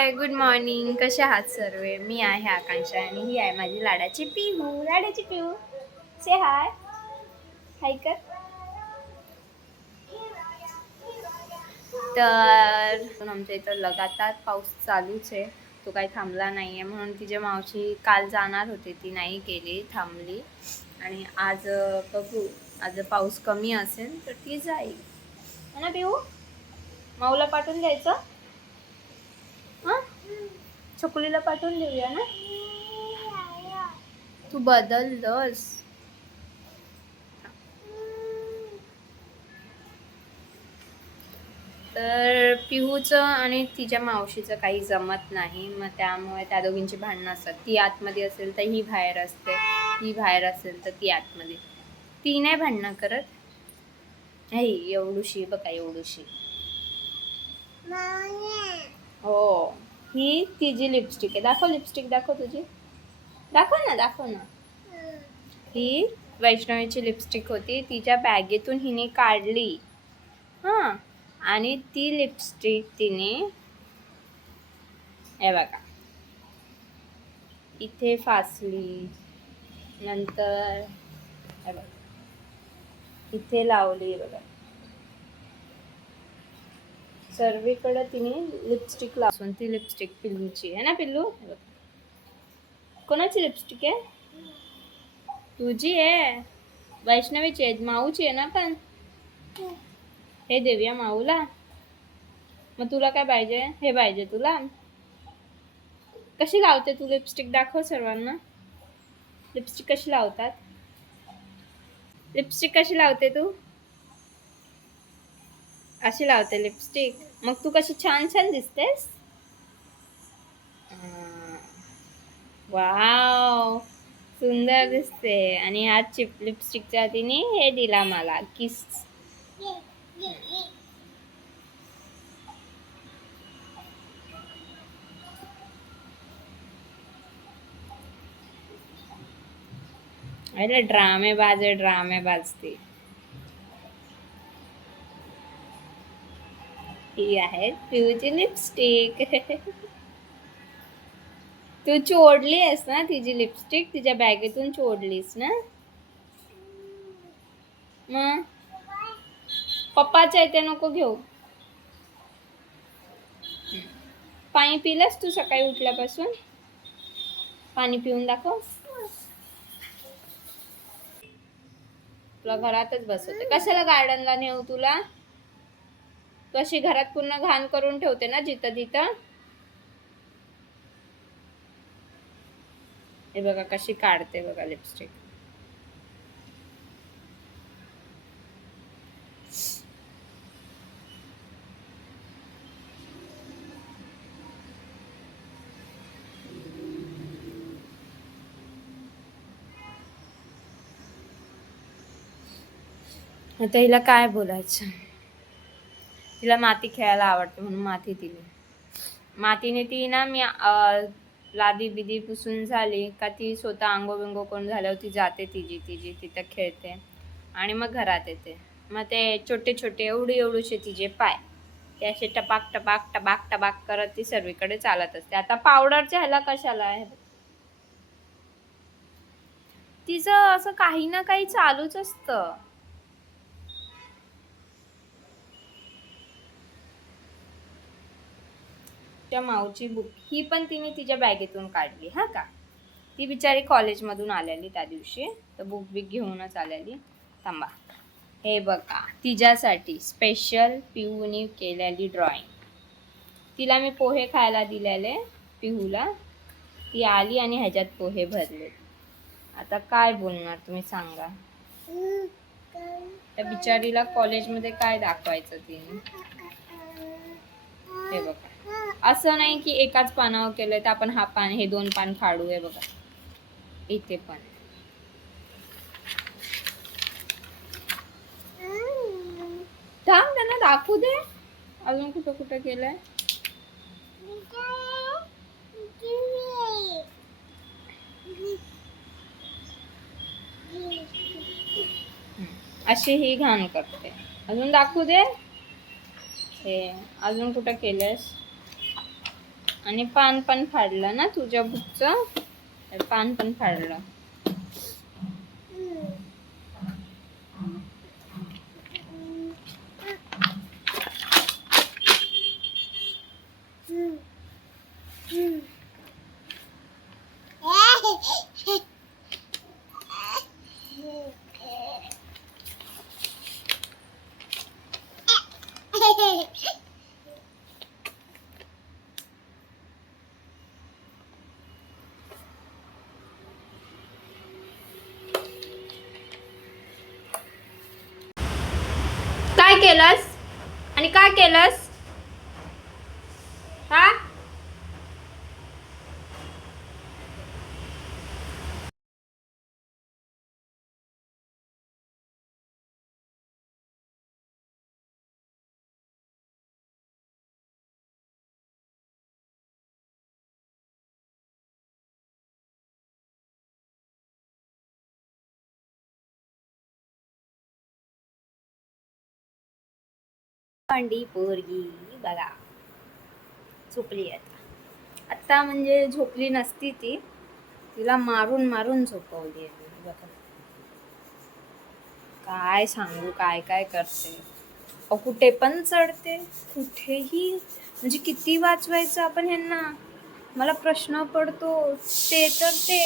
हाय, good morning. कसे आहात सर्व? मी आहे आकांक्षा आणि ही आहे माझी लाडाची पिहू. लाडाची पिहू, से हाय. हाय कर. तर आमच्या इथं लगातार पाऊस चालूच आहे. तो काही थांबला नाही आहे, म्हणून तिची मावशी काल जाणार होते, ती नाही गेली, थांबली. आणि आज बघू, आज पाऊस कमी असेल तर ती जाईल. है ना पिहू? माऊला पाठवून द्यायचं. हां, छकुलीला पाठवून देऊया ना. तू बदललंस. तर पिहूचं आणि तिच्या मावशीचं काही जमत नाही, मग त्यामुळे त्या दोघींची भांडणं असतात. ती आतमध्ये असेल तर ही बाहेर असते, ही बाहेर असेल तर ती आतमध्ये. ती नाही भांडणं करत. नाही, एवढूशी बघा, एवढूशी. हो, ही तिची लिपस्टिक आहे. दाखव, लिपस्टिक दाखव तुझी. दाखव ना, दाखव ना. ही वैष्णवीची लिपस्टिक होती, तिच्या बॅगेतून हिने काढली. हां, आणि ती लिपस्टिक तिने हे बघा इथे फासली, नंतर हे बघा इथे लावली. बघा, सर्वीकडे तिने लिपस्टिक लावून. ती लिपस्टिक पिल्लूची आहे ना. पिल्लू, कोणाची लिपस्टिक आहे? तुझी आहे, वैष्णवीची आहे, माऊची आहे ना. पण हे देऊया माऊला. मग तुला काय पाहिजे? हे पाहिजे तुला. कशी लावते तू लिपस्टिक? दाखव सर्वांना. लिपस्टिक कशी लावतात? लिपस्टिक कशी लावते तू? अशी लावते लिपस्टिक. मग तू कशी छान छान दिसतेस. वाव, सुंदर दिसते. आणि आज लिपस्टिकच्या तिने हे दिला मला, किस. अरे ड्रामेबाज आहे, ड्रामेबाज ती. ही आहे तुझी लिपस्टिक. तू चोडली आहेस ना तिची लिपस्टिक, तिच्या बॅगेतून चोडलीस ना. मग पप्पाच्या इथे नको घेऊ. पाणी पिलंस तू सकाळी उठल्यापासून? पाणी पिऊन दाखव. तुला घरातच बसवते. कशाला गार्डनला नेऊ तुला? तू अशी घरात पूर्ण घाण करून ठेवते ना जिथं तिथं. हे बघा कशी काढते बघा लिपस्टिक. आता हिला काय बोलायचं? तिला माती खेळायला आवडते म्हणून माती दिली. मातीने ती ना, मी लादी बिदी पुसून झाली का ती स्वतः आंघोळ बिंगो करून झाल्यावर ती जाते तिची तिथं खेळते आणि मग घरात येते. मग ते छोटे छोटे एवढूशे तिचे पाय, ते असे टपाक टपाक टबाक टबाक करत ती सर्वीकडे चालत असते. आता पावडरच्या ह्याला कशाला आहे तिचं? असं काही ना काही चालूच असतं. त्या माऊची बुक ही पण तिने तिच्या बॅगेतून काढली. हा का, ती बिचारी कॉलेजमधून आलेली त्या दिवशी, तर बुक बिक घेऊनच आलेली. थांबा, हे बघा तिच्यासाठी स्पेशल पिहूने केलेली ड्रॉइंग. तिला मी पोहे खायला दिलेले पिहूला, ती आली आणि ह्याच्यात पोहे भरले. आता काय बोलणार तुम्ही सांगा. त्या बिचारीला कॉलेजमध्ये काय दाखवायचं तिने? हे बघा, असं नाही की एकाच पानावर केलंय तर आपण हा पान, हे 2 पान फाडू. हे बघा इथे पण. थांब, त्यांना दाखवू दे अजून कुठं कुठं केलंय. अशी ही घाण करते. अजून दाखवू दे. हे अजून कुठं केलंयस? आणि पान पण फाडलं ना तुझ्या बुकचं, पान पण फाडलं. काय केलंस आणि काय केलंस? हा अंडी पोरगी बघा झोपली आता. आता म्हणजे झोपली नसती ती, तिला मारून मारून झोपवली आहे बघा. काय सांगू काय काय करते. कुठे पण चढते, कुठेही. म्हणजे किती वाचवायचं आपण ह्यांना, मला प्रश्न पडतो. ते तर ते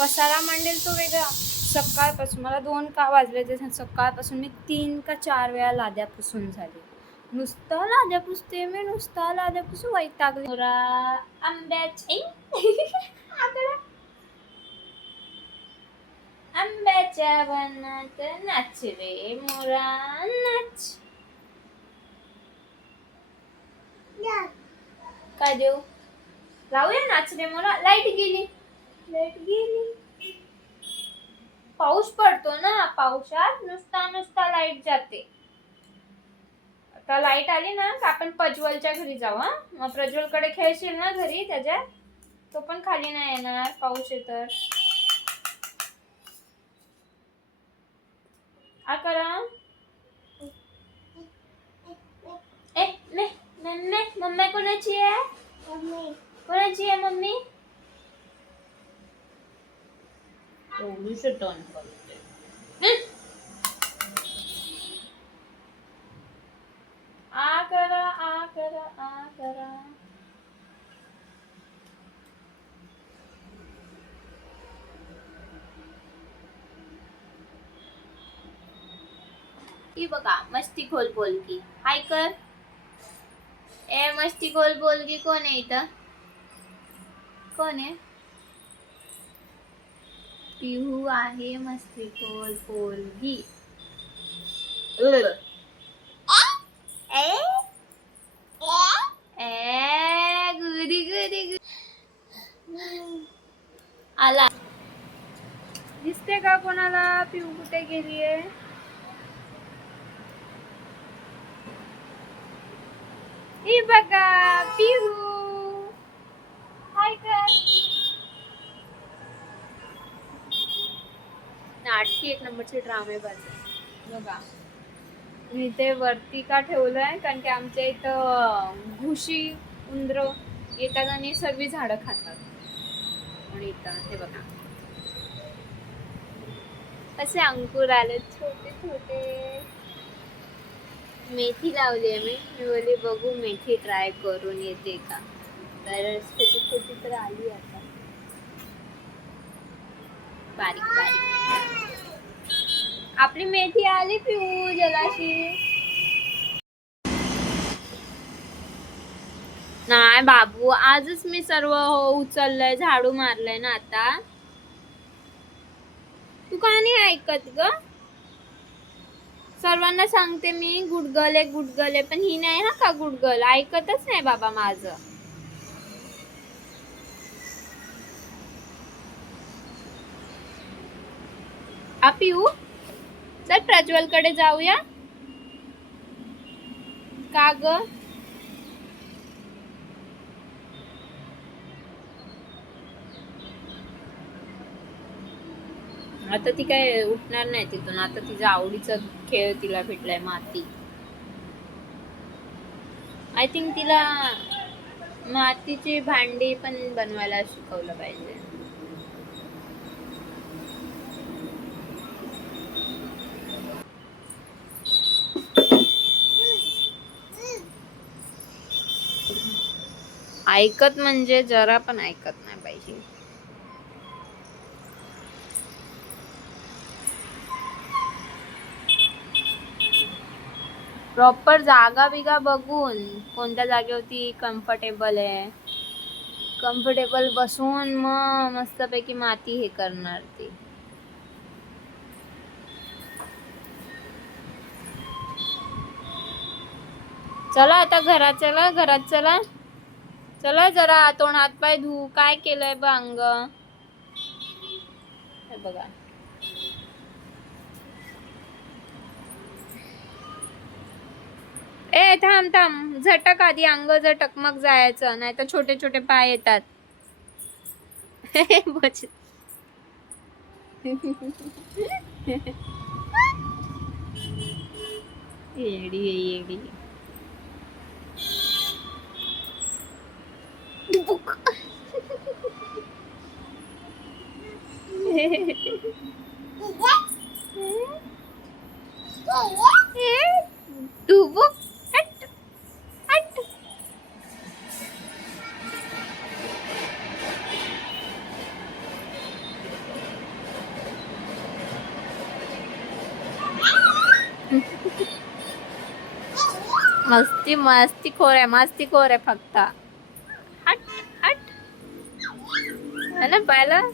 पसारा मांडेल तो वेगळा. सकाळपासून मला 2 का वाजले, सकाळपासून मी 3 का 4 वेळा लाद्या पुसून झाले. नुसतं लाद्या पुसते मी, नुसतं लाद्या पुसून वैतागले. मोरा आंब्याची आंब्याच्या वनात नाच रे मोरा नाच. काय देऊ? लावूया नाच रे मोरा. लाईट गेली, लाईट गेली. पाऊस पडतो ना, पावसात नुसता नुसता लाईट जाते. आता लाईट आली ना तर आपण प्रज्वलच्या घरी जाऊ. हा मग प्रज्वल कडे खेळशील ना घरी त्याच्यात, तो पण खाली नाही येणार पाऊस आहे तर. करा ए मम्मी मम्मी कोणाची आहे? कोणाची आहे मम्मी? टोन करते. आ करा. ही बघा मस्ती खोल बोलकी. हाय कर. ए मस्ती खोल बोलकी कोण आहे इथं? कोण आहे? पिहू आहे मस्ती खोल बोलगी. गुदी आला. दिसते का कोणाला पिहू कुठे गेलीये? ही बघा पिहू. हाय कर. नाटकी 1 नंबरचे ड्रामे बाजू बघा. मी ते वरती का ठेवलंय कारण की आमच्या इथं घुशी उंदर येतात आणि सर्व झाडं खातात. आणि इथं हे बघा असे अंकुर आले छोटे छोटे. मेथी लावली आहे मी बोलली बघू मेथी ट्राय करून येते का. तर छोटी छोटी तर आली आता, बारीक बारीक. आपली मेथी आली पिऊ जलाशी. नाही बाबू आजच मी सर्व उचललंय, झाडू मारलंय ना आता. तू का नाही ऐकत ग? सर्वांना सांगते मी गुडगल आहे पण ही नाही हा का गुडगल, ऐकतच नाही बाबा माझं. पिऊ चल प्रज्वल कडे जाऊया. का ग? आता ती काय उठणार नाही तिथून. आता तिचा आवडीचा खेळ तिला भेटलाय माती. आय थिंक तिला मातीची भांडी पण बनवायला शिकवलं पाहिजे. ऐकत म्हणजे जरा पण ऐकत नाही पाहिजे. प्रॉपर जागा बिगा बघून कोणत्या जागेवरती कम्फर्टेबल आहे, कम्फर्टेबल बसून मग मस्तपैकी माती हे करणार ती. चला आता घरात चला, घरात चला. चला जरा तोंड हात पाय धू. काय केलंय बघ अंग, हे बघा. ए थांब थांब, झटक आधी, अंग झटक मग जायचं, नाही तर छोटे छोटे पाय येतात. येडी येडी. डुबुक. हट हट. मस्ती मस्ती खोर आहे, मस्ती खोर आहे फक्त. हट हट. है ना पाहिलं.